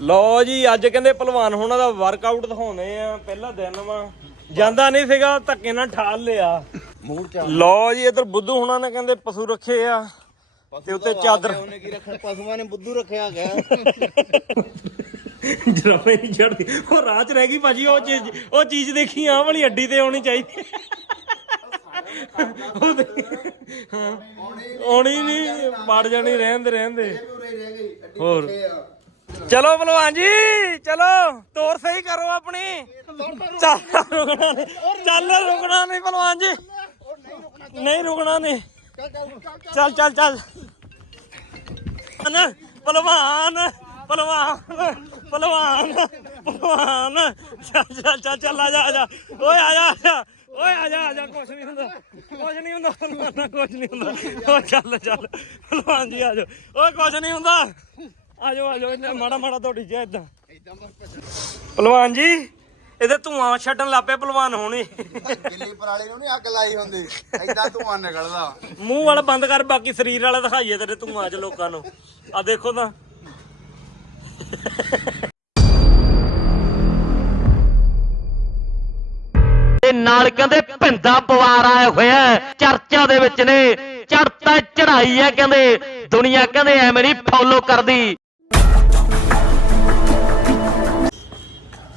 ਲਓ ਜੀ ਅੱਜ ਕਹਿੰਦੇ ਪਹਿਲਵਾਨ ਹੋਣਾ ਦਾ ਵਰਕਆਊਟ ਦਿਖਾਉਣੇ ਆ ਪਹਿਲਾ ਦਿਨ ਵਾ। ਜਾਂਦਾ ਨਹੀਂ ਸੀਗਾ ਧੱਕੇ ਨਾਲ ਠਾਲ ਲਿਆ। ਮੂਡ ਚ ਲਓ ਜੀ ਇਧਰ ਬੁੱਧੂ ਹੁਣਾਂ ਨੇ ਕਹਿੰਦੇ ਪਸ਼ੂ ਰੱਖੇ ਆ ਤੇ ਉੱਤੇ ਚਾਦਰ। ਉਹਨੇ ਕੀ ਰੱਖਣ? ਪਸ਼ੂਆਂ ਨੇ ਬੁੱਧੂ ਰੱਖਿਆ ਗਿਆ ਜਰਾਬੇ ਨਹੀਂ ਚੜਦੀ ਉਹ ਰਾਹ ਚ ਰਹਿ ਗਈ ਭਾਜੀ ਉਹ ਚੀਜ਼ ਉਹ ਚੀਜ਼ ਦੇਖੀ ਆ ਵਾਲੀ ਅੱਡੀ ਤੇ ਆਉਣੀ ਚਾਹੀਦੀ। ਹਾਂ। ਆਉਣੀ ਨਹੀਂ ਮੜ ਜਾਣੀ ਰਹਿੰਦੇ ਰਹਿੰਦੇ ਹੋਰ। ਚਲੋ ਭਲਵਾਨ ਜੀ, ਚਲੋ, ਤੋਰ ਸਹੀ ਕਰੋ ਆਪਣੀ। ਚੱਲ ਰੁਕਣਾ ਨਹੀਂ ਚੱਲ ਰੁਕਣਾ ਨਹੀਂ ਭਲਵਾਨ ਜੀ। ਨਹੀਂ ਰੁਕਣਾ ਨਹੀਂ ਚੱਲ ਚੱਲ ਚੱਲ। ਨਾ ਭਲਵਾਨ ਭਲਵਾਨ ਭਲਵਾਨ। ਪਹਿਲਵਾਨ ਚੱਲ ਚੱਲ ਚੱਲ ਚੱਲ, ਆ ਜਾ ਆ ਜਾ। ਓਏ, ਆ ਜਾ ਆ ਜਾ। ਓਏ, ਆ ਜਾ ਆ ਜਾ, ਕੁਛ ਨਹੀਂ ਹੁੰਦਾ। ਕੁਛ ਨਹੀਂ ਹੁੰਦਾ ਪਹਿਲਵਾਨ ਕੁਛ ਨਹੀਂ ਹੁੰਦਾ। ਓ ਚੱਲ ਚੱਲ। ਭਲਵਾਨ ਜੀ, ਆ ਜਾ ਓਏ, ਕੁਛ ਨਹੀਂ ਹੁੰਦਾ। ਆ ਜਾਓ ਆ ਜਾਓ ਇੱਥੇ ਮਾੜਾ ਮਾੜਾ ਤੁਹਾਡੀ ਜਿਹਾ ਇਦਾਂ ਪਹਿਲਵਾਨ ਜੀ ਇਹਦੇ ਧੂਆਂ ਛੱਡਣ ਲੱਪੇ ਪਹਿਲਵਾਨ ਹੋਣੀ। ਦਿੱਲੀ ਪਰਾਲੀ ਨੂੰ ਨਹੀਂ ਅੱਗ ਲਾਈ ਹੁੰਦੀ ਐਦਾਂ ਧੂਆਂ ਨਿਕਲਦਾ। ਮੂੰਹ ਵਾਲਾ ਬੰਦ ਕਰ ਬਾਕੀ ਸਰੀਰ ਵਾਲਾ ਦਿਖਾਈਏ ਤੇਰੇ ਧੂਆਂ ਚ ਲੋਕਾਂ ਨੂੰ। ਆ ਦੇਖੋ ਤਾਂ। ਤੇ ਨਾਲ ਕਹਿੰਦੇ ਭਿੰਦਾ ਪਵਾਰ ਆਇਆ ਹੋਇਆ। ਚਰਚਾ ਦੇ ਵਿੱਚ ਨੇ। ਚੜਤਾ ਚੜਾਈ ਹੈ ਕਹਿੰਦੇ। ਦੁਨੀਆ ਕਹਿੰਦੇ ਐਵੇਂ ਨਹੀਂ ਫੋਲੋ ਕਰਦੀ।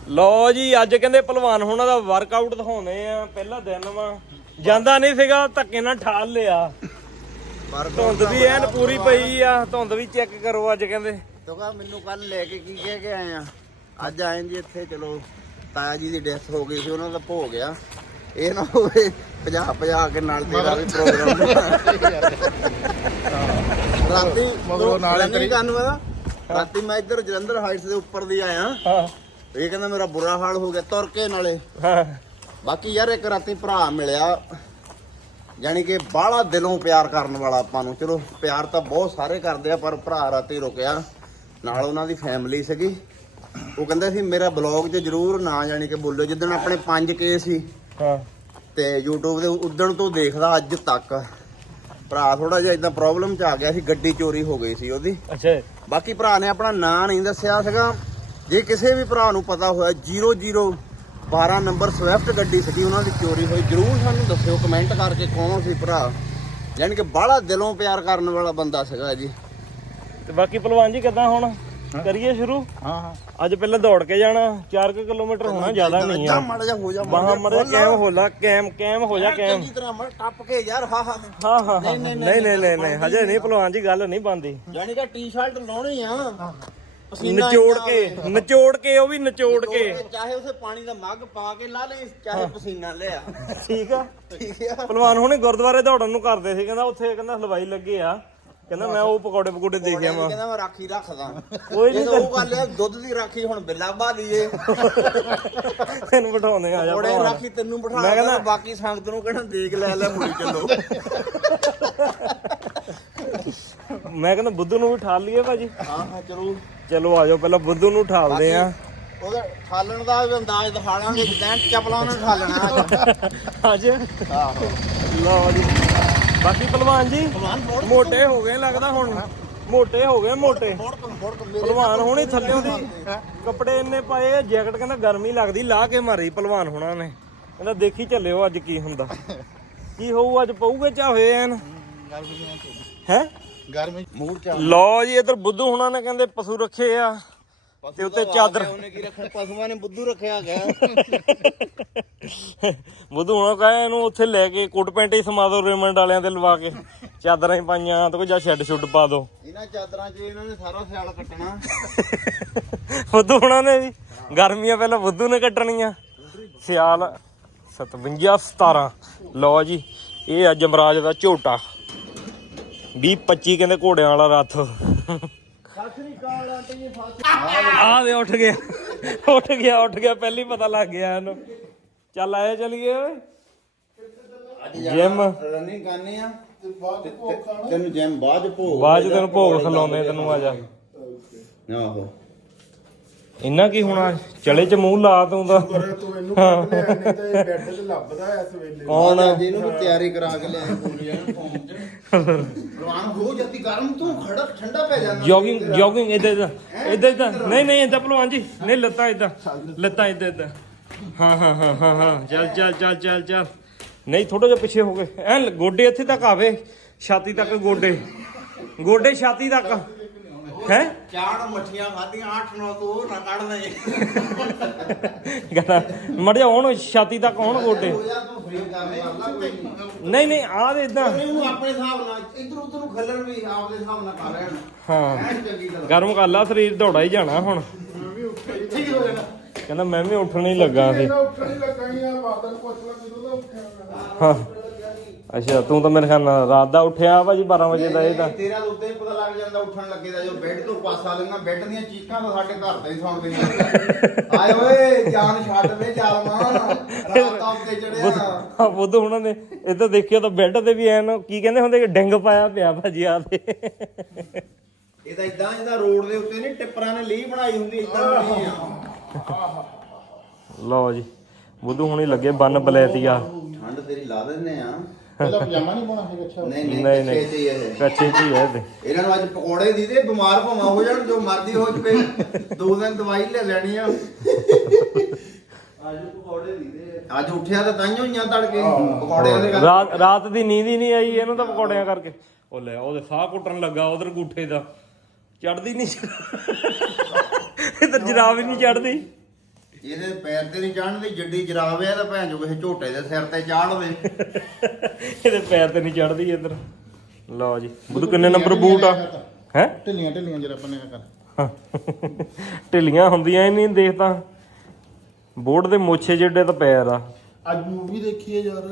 ਲਓ ਜੀ ਅੱਜ ਕਹਿੰਦੇ ਪਹਿਲਵਾਨ ਹੋਣਾ ਦਾ ਵਰਕਆਊਟ ਦਿਖਾਉਣੇ ਆ ਪਹਿਲਾ ਦਿਨ ਵਾ। ਜਾਂਦਾ ਨਹੀਂ ਸੀਗਾ ਧੱਕੇ ਨਾਲ ਠਾਲ ਲਿਆ। ਧੁੰਦ ਵੀ ਐਨ ਪੂਰੀ ਪਈ ਆ ਧੁੰਦ ਵੀ ਚੈੱਕ ਕਰੋ ਅੱਜ ਕਹਿੰਦੇ। ਤੋਗਾ ਮੈਨੂੰ ਕੱਲ ਲੈ ਕੇ ਕੀ ਕਹਿ ਕੇ ਆਏ ਆ? ਅੱਜ ਆਏ ਜੀ ਇੱਥੇ ਚਲੋ ਤਾਇਆ ਜੀ ਦੀ ਡੈਥ ਹੋ ਗਈ ਸੀ ਉਹਨਾਂ ਦਾ ਭੋਗ ਆ। ਇਹ ਨਾ ਹੋਵੇ 50 50 ਕੇ ਨਾਲ ਤੇਰਾ ਵੀ ਪ੍ਰੋਗਰਾਮ ਰਾਤੀ ਮਗਰੋਂ ਨਾਲ ਹੀ ਕਰੀ। ਰਾਤੀ ਮੈਂ ਇੱਧਰ ਜਲੰਧਰ ਹਾਈਟਸ ਦੇ ਉੱਪਰ ਦੀ ਆਇਆ। ਹਾਂ। ਇਹ ਕਹਿੰਦਾ ਮੇਰਾ ਬੁਰਾ ਹਾਲ ਹੋ ਗਿਆ ਤੁਰ ਕੇ ਨਾਲੇ। ਹਾਂ। ਬਾਕੀ ਯਾਰ ਇੱਕ ਰਾਤੀ ਭਰਾ ਮਿਲਿਆ। ਯਾਨੀ ਕਿ ਬਾਹਲਾ ਦਿਲੋਂ ਪਿਆਰ ਕਰਨ ਵਾਲਾ ਆਪਾਂ ਨੂੰ। ਚਲੋ ਪਿਆਰ ਤਾਂ ਬਹੁਤ ਸਾਰੇ ਕਰਦੇ ਆ ਪਰ ਭਰਾ ਰਾਤੀ ਰੁਕਿਆ। ਨਾਲ ਉਹਨਾਂ ਦੀ ਫੈਮਿਲੀ ਸੀਗੀ। ਉਹ ਕਹਿੰਦਾ ਸੀ ਮੇਰਾ ਬਲੌਗ 'ਚ ਜਰੂਰ ਨਾ ਯਾਨੀ ਕਿ ਬੋਲੋ ਜਿੱਦਣ ਆਪਣੇ 5 ਕੇ ਸੀ ਹਾਂ। ਤੇ YouTube ਦੇ ਉਦਣ ਤੋਂ ਦੇਖਦਾ ਅੱਜ ਤੱਕ। ਭਰਾ ਥੋੜਾ ਜਿਹਾ ਇਦਾਂ ਪ੍ਰੋਬਲਮ 'ਚ ਆ ਗਿਆ ਸੀ ਗੱਡੀ ਚੋਰੀ ਹੋ ਗਈ ਸੀ ਉਹਦੀ। ਅੱਛਾ। ਬਾਕੀ ਭਰਾ ਨੇ ਆਪਣਾ ਨਾਂ ਨਹੀਂ ਦੱਸਿਆ ਸੀਗਾ। ਜੇ ਕਿਸੇ ਵੀ ਭਰਾ ਨੂੰ ਪਤਾ ਹੋਇਆ 0012 ਨੰਬਰ ਸਵਿਫਟ ਗੱਡੀ ਸੀਗੀ ਉਹਨਾਂ ਦੀ ਚੋਰੀ ਹੋਈ ਜਰੂਰ ਸਾਨੂੰ ਦੱਸਿਓ ਕਮੈਂਟ ਕਰਕੇ ਕੌਣ ਸੀ ਭਰਾ? ਯਾਨੀ ਕਿ ਬਾਹਲਾ ਦਿਲੋਂ ਪਿਆਰ ਕਰਨ ਵਾਲਾ ਬੰਦਾ ਸੀਗਾ ਜੀ। ਤੇ ਬਾਕੀ ਪਹਿਲਵਾਨ ਜੀ ਕਿੱਦਾਂ ਹੁਣ? ਕਰੀਏ ਸ਼ੁਰੂ? ਹਾਂ ਹਾਂ। ਅੱਜ ਪਹਿਲਾਂ ਦੌੜ ਕੇ ਜਾਣਾ 4 ਕਿਲੋਮੀਟਰ ਹੋਣਾ ਜ਼ਿਆਦਾ ਨਹੀਂ ਆ। ਜਾ ਮਾੜਾ ਜਾ ਹੋ ਜਾ ਬਾਹਾਂ ਮੜਾ ਕੈਮ ਹੋਲਾ ਕੈਮ ਕੈਮ ਹੋ ਜਾ ਕੈਮ। ਚੰਗੀ ਤਰ੍ਹਾਂ ਮੜ ਟੱਪ ਕੇ ਯਾਰ ਹਾ ਹਾ। ਹਾਂ ਹਾਂ ਹਾਂ। ਨਹੀਂ ਨਹੀਂ ਨਹੀਂ ਨਹੀਂ ਹਜੇ ਨਹੀਂ। ਪਹਿਲਵਾਨ ਜੀ ਗੱਲ ਨਹੀਂ ਬੰਦੀ ਯਾਨੀ ਕਿ ਟੀ-ਸ਼ਰਟ ਲਾਉਣੀ ਆ। ਪਸੀਨਾ ਨਿਚੋੜ ਇੰਨਾ ਕੇ ਨਿਚੋੜ ਕੇ ਉਹ ਵੀ ਨਿਚੋੜ ਕੇ ਚਾਹੇ ਉਸੇ ਪਾਣੀ ਦਾ ਮੱਗ ਪਾ ਕੇ ਲਾ ਲੈ ਚਾਹੇ ਪਸੀਨਾ ਲਿਆ। ਠੀਕ ਆ। ਠੀਕ ਆ। ਪਹਿਲਵਾਨ ਹੁਣੇ ਗੁਰਦੁਆਰੇ ਦੌੜਨ ਨੂੰ ਕਰਦੇ ਸੀ ਕਹਿੰਦਾ ਉੱਥੇ ਕਹਿੰਦਾ ਹਲਵਾਈ ਲੱਗੇ ਆ। ਕਹਿੰਦਾ ਮੈਂ ਉਹ ਪਕੌੜੇ ਪਕੌੜੇ ਦੇ ਗਿਆ ਉਹ ਵਾਂ ਕਹਿੰਦਾ ਮੈਂ ਰਾਖੀ ਰੱਖਦਾ। ਕੋਈ ਤਾਂ ਉਹ ਗੱਲ ਹੈ ਦੁੱਧ ਦੀ ਰਾਖੀ ਹੁਣ ਬਿੱਲਾ ਬਾ ਲਈਏ ਤੈਨੂੰ ਬਿਠਾਉਣੇ ਆ ਜਾ ਕੋੜੇ ਭਲਵਾਨ। ਰਾਖੀ ਤੈਨੂੰ ਬਿਠਾ ਮੈਂ ਕਹਿੰਦਾ- ਮੈਂ ਬਾਕੀ ਸੰਗਤ ਨੂੰ ਕਹਿਣਾ ਦੇਖ ਲੈ ਲੈ ਮੁੜੀ ਚੱਲੋ ਮੈਂ ਕਹਿੰਦਾ ਬੁੱਧੂ ਨੂੰ ਵੀ ਠਾਲ ਲਈਏ ਭਾਜੀ। ਹਾਂ ਹਾਂ ਚਲੋ ਚਲੋ ਆਜੋ ਪਹਿਲਾਂ ਬੁੱਧੂ ਨੂੰ ਠਾਲਦੇ ਆ। ਉਹਦਾ ਠਾਲਣ ਦਾ ਵੀ ਅੰਦਾਜ਼ ਦਿਖਾਵਾਂਗੇ ਜਿੱਦਾਂ ਚਪਲਾਂ ਨਾਲ ਠਾਲਣਾ। ਅੱਜ? ਆਹੋ। ਲਓ ਜੀ। ਬਾਕੀ ਪਹਿਲਵਾਨ ਜੀ ਮੋਟੇ ਹੋ ਗਏ ਲੱਗਦਾ ਹੁਣ। ਮੋਟੇ ਹੋ ਗਏ ਮੋਟੇ। ਪਹਿਲਵਾਨ ਹੁਣੇ ਥੱਲੇ ਉਹਦੀ। ਕੱਪੜੇ ਇੰਨੇ ਪਾਏ ਜੈਕਟ ਕਹਿੰਦਾ ਗਰਮੀ ਲੱਗਦੀ ਲਾ ਕੇ ਮਾਰੀ ਪਹਿਲਵਾਨ ਹੁਣਾਂ ਨੇ। ਕਹਿੰਦਾ ਦੇਖੀ ਚੱਲਿਓ ਅੱਜ ਕੀ ਹੁੰਦਾ। ਕੀ ਹੋਊ ਅੱਜ ਪਊਗੇ ਚਾਹੇ ਐਨ? ਹੈ? ਗਰਮੀ ਮੂਡ ਚ ਲਓ ਜੀ ਇਧਰ ਬੁੱਧੂ ਹੁਣਾਂ ਨੇ ਕਹਿੰਦੇ ਪਸ਼ੂ ਰੱਖੇ ਆ। ਤੇ ਉੱਤੇ ਚਾਦਰ। ਉਹਨੇ ਕੀ ਰੱਖਣ ਪਸ਼ੂਆਂ ਨੇ ਬੁੱਧੂ ਰੱਖਿਆ ਗਿਆ ਬੁੱਧੂ ਹੁਣਾਂ ਕਹੇ ਇਹਨੂੰ ਉੱਥੇ ਲੈ ਕੇ ਕੋਟ ਪੈਂਟ ਹੀ ਸਮਾ ਦੋ ਰੇਮੰਡ ਵਾਲਿਆਂ ਤੇ ਲਵਾ ਕੇ। ਚਾਦਰਾਂ ਹੀ ਪਾਈਆਂ ਤੇ ਕੋਈ ਜਾਂ ਸ਼ੈੱਡ ਸ਼ੁੱਡ ਪਾ ਦੋ ਇਹਨਾਂ ਚਾਦਰਾਂ 'ਚ ਇਹਨਾਂ ਨੇ ਸਾਰਾ ਸਿਆਲ ਕੱਟਣਾ। ਬੁੱਧੂ ਹੁਣਾਂ ਨੇ ਵੀ ਗਰਮੀਆਂ ਪਹਿਲਾਂ ਬੁੱਧੂ ਨੇ ਕੱਟਣੀਆਂ। ਸਿਆਲ 57 17 ਲਓ ਜੀ ਇਹ ਅੱਜ ਜਮਰਾਜ ਦਾ ਝੋਟਾ। 20 25 ਕਹਿੰਦੇ ਘੋੜਿਆਂ ਵਾਲਾ ਰੱਥ। ਆ ਦੇ ਉੱਠ ਗਿਆ। ਉੱਠ ਗਿਆ ਉੱਠ ਗਿਆ ਪਹਿਲੀ ਪਤਾ ਲੱਗ ਗਿਆ ਇਹਨੂੰ। ਚੱਲ ਆਏ ਚਲੀਏ ਓਏ। ਜਿਮ ਰਨਿੰਗ ਕਰਨੀ ਆ ਤੇ- ਤੇ- ਤੈਨੂੰ ਜਿਮ ਬਾਅਦ ਭੋਗ ਬਾਅਦ ਚ ਤੈਨੂੰ ਭੋਗ ਖਲਾਉਂਦੇ ਤੈਨੂੰ ਆ ਜਾ। ਆਹੋ। ਇੰਨਾ ਕੀ ਹੋਣਾ? ਚਲੇ ਚ ਮੂੰਹ ਲਾ ਤੂੰ ਤਾਂ। ਪਰ ਤੂੰ ਇਹਨੂੰ ਕੱਢ ਲਿਆ ਨਹੀਂ ਤਾਂ ਇਹ ਬੈੱਡ 'ਚ ਲੱਭਦਾ ਇਸ ਵੇਲੇ। ਕੌਣ ਅੱਜ ਇਹਨੂੰ ਵੀ ਤਿਆਰੀ ਕਰਾ ਕੇ ਲਿਆਏ ਪੂਰੀ ਫੋਮ ਚ। ਰਵਾਨ ਹੋ ਜਾਂਦੀ ਗਰਮ ਤੂੰ ਖੜਾ ਠੰਡਾ ਪੈ ਜਾਂਦਾ। ਜੋਗਿੰਗ ਜੋਗਿੰਗ ਇਦਾਂ ਇਦਾਂ ਇਦਾਂ ਇਦਾਂ ਨਹੀਂ ਨਹੀਂ ਇਦਾਂ ਭਲਵਾਨ ਜੀ। ਨਹੀਂ ਲੱਤਾਂ ਇਦਾਂ ਲੱਤਾਂ। ਇਦਾਂ ਇਦਾਂ ਹਾਂ ਹਾਂ ਹਾਂ ਹਾਂ ਹਾਂ। ਚੱਲ ਚੱਲ ਚੱਲ ਚੱਲ ਚੱਲ। ਨਹੀਂ ਥੋੜਾ ਜਿਹਾ ਪਿੱਛੇ ਹੋ ਗਏ। ਐ ਗੋਡੇ ਇੱਥੇ ਤੱਕ ਆਵੇ ਛਾਤੀ ਤੱਕ ਗੋਡੇ। ਗੋਡੇ ਛਾਤੀ ਤੱਕ। ਹੈ? ਚਾਰ ਮੱਠੀਆਂ ਖਾਧੀਆਂ 8 9 ਤੋਂ ਉਹ ਨਾ ਕੱਢ ਗਾਣਾ ਮੜ ਜਾ ਹੁਣ ਛਾਤੀ ਤੱਕ ਹੁਣ ਗੋਡੇ। ਨਹੀਂ। ਨਹੀਂ ਆ ਦੇ ਇਦਾਂ। ਉਹਨੂੰ ਆਪਣੇ ਹਿਸਾਬ ਨਾਲ ਇਧਰ ਉਧਰ ਨੂੰ ਖੱਲਣ ਵੀ ਆਪਦੇ ਹਿਸਾਬ ਨਾਲ ਕਰ ਲੈਣ। ਹਾਂ। ਗਰਮ ਕਰ ਲਾ ਸਰੀਰ ਦੌੜਾ ਹੀ ਜਾਣਾ ਹੁਣ। ਠੀਕ ਹੋ ਜਾਣਾ। ਕਹਿੰਦਾ ਮੈਂ ਵੀ ਉੱਠਣ ਹੀ ਲੱਗਾ ਸੀ। ਹੀ। ਅੱਛਾ ਤੂੰ ਤਾਂ ਮੇਰੇ ਖਿਆਲ ਨਾਲ ਰਾਤ ਦਾ ਉੱਠਿਆ ਭਾਜੀ 12 ਵਜੇ ਦਾ ਇਹ ਤਾਂ? ਤੇਰਾ ਤਾਂ ਉੱਤੇ ਹੀ ਪਤਾ ਲੱਗ ਜਾਂਦਾ ਉੱਠਣ ਲੱਗੇ ਦਾ ਜੋ ਬੈੱਡ ਤੋਂ ਪਾਸਾ ਲੈਣਾ ਬੈੱਡ ਦੀਆਂ ਚੀਕਾਂ ਤਾਂ ਸਾਡੇ ਘਰ ਤੇ ਹੀ ਸੁਣਦੀਆਂ ਆਏ ਓਏ ਜਾਨ ਛੱਡ ਵੇ ਜਾਲਮਾ ਰਾਤ ਆ ਉੱਤੇ ਚੜਿਆ। ਆ ਬੁੱਧ ਉਹਨਾਂ ਨੇ ਇੱਧਰ ਦੇਖਿਆ ਤਾਂ ਬੈੱਡ ਤੇ ਵੀ ਐਨ ਕੀ ਕਹਿੰਦੇ ਹੁੰਦੇ ਡਿੰਗ ਪਾਇਆ ਪਿਆ ਭਾਜੀ ਆ ਤੇ। ਇਹ ਤਾਂ ਇਦਾਂ ਜਿਹਦਾ ਰੋਡ ਦੇ ਉੱਤੇ ਨਹੀਂ ਟਿੱਪਰਾਂ ਨੇ ਲੀਹ ਬਣਾਈ ਹੁੰਦੀ ਇਦਾਂ ਬਣੀ ਆ। ਲਓ ਜੀ ਬੁੱਧੂ ਹੁਣੀ ਲੱਗੇ ਬੰਨ ਬਲੈਤੀਆ ਠੰਡ ਤੇਰੀ ਲਾ ਦਿੰਨੇ ਆ। ਪਹਿਲਾਂ ਪਜਾਮਾ ਨਹੀਂ ਪਾਉਣਾ ਸੀ ਅੱਛਾ। ਨਹੀਂ ਨਹੀਂ, ਨਹੀਂ। ਕੱਚੇ ਚ ਹੀ ਇਹ। ਕੱਚੇ ਜੀ ਹੈ ਤੇ ਇਹਨਾਂ ਨੂੰ ਅੱਜ ਪਕੌੜੇ ਦੀ ਦੇ ਬਿਮਾਰ ਭਾਵਾਂ ਹੋ ਜਾਣ ਜੋ ਮਰਜ਼ੀ ਹੋ ਚੁਕੇ ਦੋ ਦਿਨ ਦਵਾਈ ਲੈ ਲੈਣੀ ਆ। ਅੱਜ ਪਕੌੜੇ ਦੀ ਦੇ ਅੱਜ ਉੱਠਿਆ ਤਾਂ ਤਾਈਓ ਹੀ ਆ ਤੜਕੇ। ਪਕੌੜਿਆਂ ਦੇ ਕਰਕੇ। ਰਾਤ ਰਾਤ ਦੀ ਨੀਂਦ ਹੀ ਨਹੀਂ ਆਈ ਇਹਨੂੰ ਤਾਂ ਪਕੌੜਿਆਂ ਕਰਕੇ। ਉਹ ਲੈ ਉਹਦੇ ਸਾਹ ਘੁੱਟਣ ਲੱਗਾ ਉਧਰ ਗੂਠੇ ਦਾ। ਚੜਦੀ ਨਹੀਂ ਇਧਰ ਜਰਾਬ ਹੀ ਨਹੀਂ ਚੜਦੀ ਇਹਦੇ ਪੈਰ ਤੇ ਨਹੀਂ ਚੜਨ ਦੀ ਜੱਡੀ ਜਰਾਬ ਆ ਤਾਂ ਭੈਣ ਜੋ ਕਿਸੇ ਝੋਟੇ ਦੇ ਸਿਰ ਤੇ ਚਾੜ ਦੇ। ਇਹਦੇ ਪੈਰ ਤੇ ਨਹੀਂ ਚੜਦੀ ਇਧਰ। ਲਓ ਜੀ ਬੁੱਧੂ ਕਿੰਨੇ ਨੰਬਰ ਬੂਟ ਆ? ਹੈ? ਢਿੱਲੀਆਂ ਢਿੱਲੀਆਂ ਜਰਾ ਆਪਣੇ ਕਰ। ਢਿੱਲੀਆਂ ਹੁੰਦੀਆਂ ਹੀ ਨਹੀਂ ਦੇਖ ਤਾਂ। ਬੋਰਡ ਦੇ ਮੋਛੇ ਜਿੱਡੇ ਤਾਂ ਪੈਰ ਆ। ਅੱਜ ਮੂਵੀ ਦੇਖੀ ਹੈ ਯਾਰ।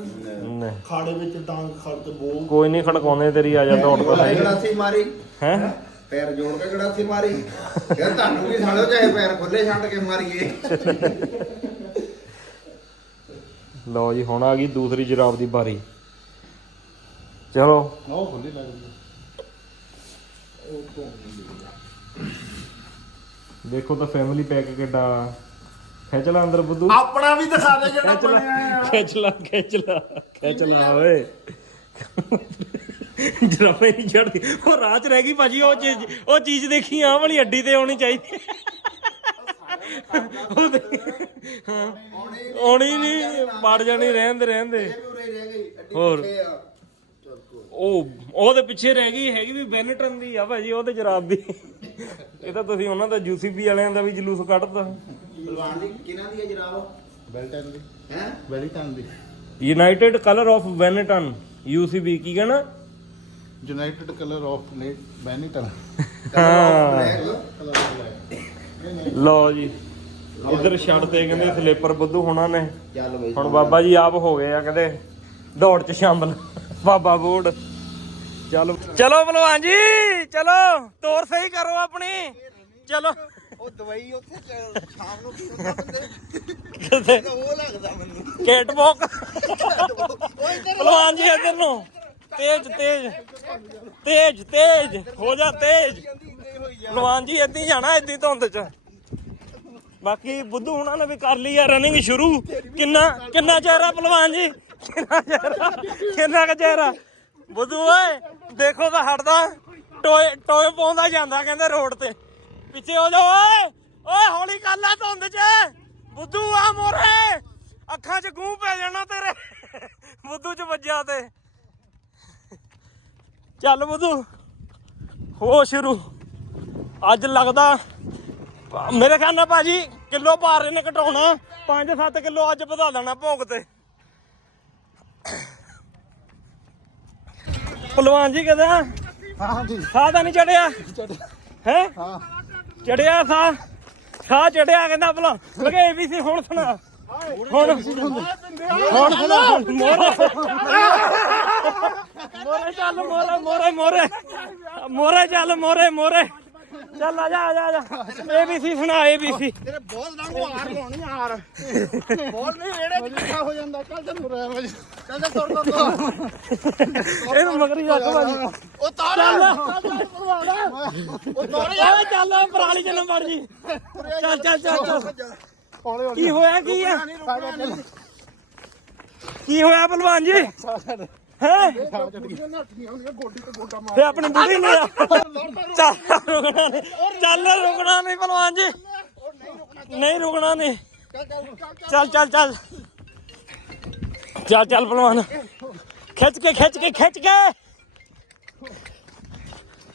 ਨਹੀਂ ਖਾੜੇ ਵਿੱਚ ਡਾਂਗ ਖੜ ਤੇ ਬੋਲ। ਕੋਈ ਨਹੀਂ ਖੜਕਾਉਂਦੇ ਤੇਰੀ ਆ ਜਾ ਦੌੜ ਤਾਂ ਸਹੀ ਮਾਰੀ। ਹੈ? ਪੈਰ ਜੋੜ ਕੇ ਗੜਾਸੀ ਮਾਰੀ? ਯਾਰ ਤੁਹਾਨੂੰ ਵੀ ਸਾਲਿਓ ਚਾਹੇ ਪੈਰ ਖੁੱਲੇ ਛੱਡ ਕੇ ਮਾਰੀਏ। ਲਓ ਜੀ ਹੁਣ ਆ ਗਈ ਦੂਸਰੀ ਜਰਾਬ ਦੀ ਬਾਰੀ। ਚਲੋ। ਉਹ ਖੁੱਲੀ ਲੱਗਦੀ ਦੇਖੋ ਤਾਂ ਫੈਮਿਲੀ ਪੈਕ ਕਿੱਡਾ ਖਿੱਚ ਲਾ ਅੰਦਰ ਬੁੱਧੂ। ਆਪਣਾ ਵੀ ਦਿਖਾ ਦੇ ਜਿਹੜਾ ਖਿੱਚ ਲਾ ਖਿੱਚ ਲਾ ਖਿੱਚ ਲਾ ਓਏ। ਜਰਾਬੇ ਨਹੀਂ ਚੜਦੀ ਉਹ ਰਾਹ ਚ ਰਹਿ ਗਈ ਭਾਜੀ ਉਹ ਚੀਜ਼ ਉਹ ਚੀਜ਼ ਦੇਖੀ ਆ ਵਾਲੀ ਅੱਡੀ ਤੇ ਆਉਣੀ ਚਾਹੀਦੀ। ਉਹ ਹਾਂ। ਆਉਣੀ ਨਹੀਂ ਪੜ ਜਾਣੀ ਰਹਿਣ ਦੇ ਰਹਿਣ ਦੇ ਉਰੇ ਰਹਿ ਗਈ ਅੱਡੀ ਹੋਰ। ਆ ਉਹ ਉਹਦੇ ਪਿੱਛੇ ਰਹਿ ਗਈ ਹੈਗੀ ਵੀ ਬੈਨਟਨ ਦੀ ਆ ਭਾਜੀ ਉਹਦੇ ਜਰਾਬ ਦੀ। ਇਹ ਤਾਂ ਤੁਸੀਂ ਉਹਨਾਂ ਦਾ ਯੂਸੀਪੀ ਵਾਲਿਆਂ ਦਾ ਵੀ ਜਲੂਸ ਕੱਢਤਾ। ਬਲਵਾਨ ਦੀ ਕਿਹਨਾਂ ਦੀ ਹੈ ਜਰਾਬ? ਬੈਲਟਨ ਦੀ। ਹੈ? Benetton the. United Colour of Benetton UCB ਕੀ ਕਹਿਣਾ? ਯੂਨਾਈਟਿਡ ਕਲਰ ਆਫ ਨੇ ਬੈਨੀਟਨ ਹਾਂ ਲਓ ਜੀ ਇੱਧਰ ਛੱਡ ਤੇ ਕਹਿੰਦੇ ਸਲੇਪਰ ਬੁੱਧੂ ਹੋਣਾ ਨੇ। ਚੱਲ ਬਈ ਹੁਣ ਬਾਬਾ ਜੀ ਆਪ ਹੋ ਗਏ ਆ ਕਹਿੰਦੇ ਦੌੜ ਚ ਸ਼ਾਮਲ। ਬਾਬਾ ਬੂੜ। ਚਲੋ। ਚਲੋ ਭਲਵਾਨ ਜੀ ਚਲੋ ਤੋਰ ਸਹੀ ਕਰੋ ਆਪਣੀ। ਚਲੋ। ਉਹ ਦਵਾਈ ਉੱਥੇ ਸ਼ਾਮ ਨੂੰ ਕੀ ਹੁੰਦਾ ਬੰਦੇ। ਕਿਤੇ ਉਹ ਲੱਗਦਾ ਮੈਨੂੰ। ਕੇਟ ਬੋਕ ਭਲਵਾਨ ਜੀ ਇੱਧਰ ਨੂੰ। ਤੇਜ ਤੇਜ। ਤੇਜ ਤੇਜ। ਹੋ ਜਾ, ਤੇਜ। ਭਲਵਾਨ ਜੀ ਏਦਾਂ ਜਾਣਾ ਏਦਾਂ ਧੁੰਦ ਚ। ਬਾਕੀ ਬੁੱਧੂ ਹੁਣਾਂ ਨੇ ਵੀ ਕਰ ਲਈ ਆ ਰਨਿੰਗ ਸ਼ੁਰੂ। ਕਿੰਨਾ ਕਿੰਨਾ ਚਿਰ ਆ ਜੀ? ਕਿੰਨਾ ਚਿਰ ਕਿੰਨਾ ਕੁ ਚਿਰ ਬੁੱਧੂ ਓਏ, ਦੇਖੋ ਤਾਂ ਹਟਦਾ। ਟੋਏ ਟੋਏ ਪਾਉਂਦਾ ਜਾਂਦਾ ਕਹਿੰਦੇ ਰੋਡ ਤੇ। ਪਿੱਛੇ ਹੋ ਜਾ ਓਏ ਓਏ ਹੌਲੀ ਕਰ ਲੈ ਧੁੰਦ ਚ। ਬੁੱਧੂ ਆ ਮੋਰੇ। ਅੱਖਾਂ 'ਚ ਗੂੰ ਪੈ ਜਾਣਾ ਤੇਰੇ। ਬੁੱਧੂ 'ਚ ਵੱਜਿਆ ਤੇ। ਚੱਲ ਬੁੱਧੂ ਹੋ ਸ਼ੁਰੂ। ਅੱਜ ਲੱਗਦਾ ਮੇਰੇ ਖਿਆਲ ਨਾਲ ਭਾਜੀ ਕਿਲੋ ਭਾਰ ਇਹਨੇ ਘਟਾਉਣਾ 5-7 ਕਿਲੋ ਅੱਜ ਵਧਾ ਦੇਣਾ ਭੋਗ ਤੇ। ਪਹਿਲਵਾਨ ਜੀ ਕਹਿੰਦਾ ਹਾਂ ਜੀ। ਸਾਹ ਤਾਂ ਨਹੀਂ ਚੜਿਆ? ਹੈ? ਹਾਂ। ਚੜਿਆ ਸਾਹ? ਸਾਹ ਚੜਿਆ ਕਹਿੰਦਾ ਭਲਾ। ਕਿਹਾ ਏਬੀਸੀ ਹੁਣ ਸੁਣਾ। ਹੁਣ। ਹੁਣ ਸੁਣਾ ਮੋਰੇ ਮੋਰੇ ਚੱਲ ਮੋਰੇ ਮੋਰੇ ਮੋਰੇ। ਮੋਰੇ ਚੱਲ ਮੋਰੇ ਮੋਰੇ। ਚੱਲ ਆ ਜਾ ਆ ਜਾ ਏਬੀਸੀ ਸੁਣਾ ਏਬੀਸੀ ਤੇਰੇ ਬਹੁਤ ਲੰਘੋ ਹਾਰ ਲਾਉਣੀ ਹਾਰ। ਬੋਲ ਨਹੀਂ ਚ ਇਕੱਠਾ ਹੋ ਜਾਂਦਾ ਚੱਲ ਤੈਨੂੰ ਰਹਿ ਵਜ ਚੱਲ ਤੇ ਤੁਰ ਇਹਨੂੰ ਮਗਰੀ ਰੱਖ ਭਾਜੀ ਉਹ ਤਾਰ ਉਹ ਤਾਰ ਓਏ ਚੱਲ ਪਰਾਲੀ ਚ ਨਾ ਵੜ ਜੀ ਚੱਲ ਚੱਲ ਚੱਲ। ਚੱਲ। ਕੀ ਹੋਇਆ ਕੀ ਆ? ਕੀ ਹੋਇਆ ਪਹਿਲਵਾਨ ਜੀ? ਹੈ? ਤੇ ਆਪਣੀ ਬੁੜੀ ਨੇ ਚੱਲ ਰੁਕਣਾ ਨਹੀਂ। ਚੱਲ ਰੁਕਣਾ ਨਹੀਂ ਪਹਿਲਵਾਨ ਜੀ। ਨਹੀਂ ਰੁਕਣਾ ਨਹੀਂ। ਚੱਲ ਚੱਲ ਚੱਲ। ਚੱਲ ਚੱਲ ਪਹਿਲਵਾਨ ਖਿੱਚ ਕੇ ਖਿੱਚ ਕੇ ਖਿੱਚ ਕੇ।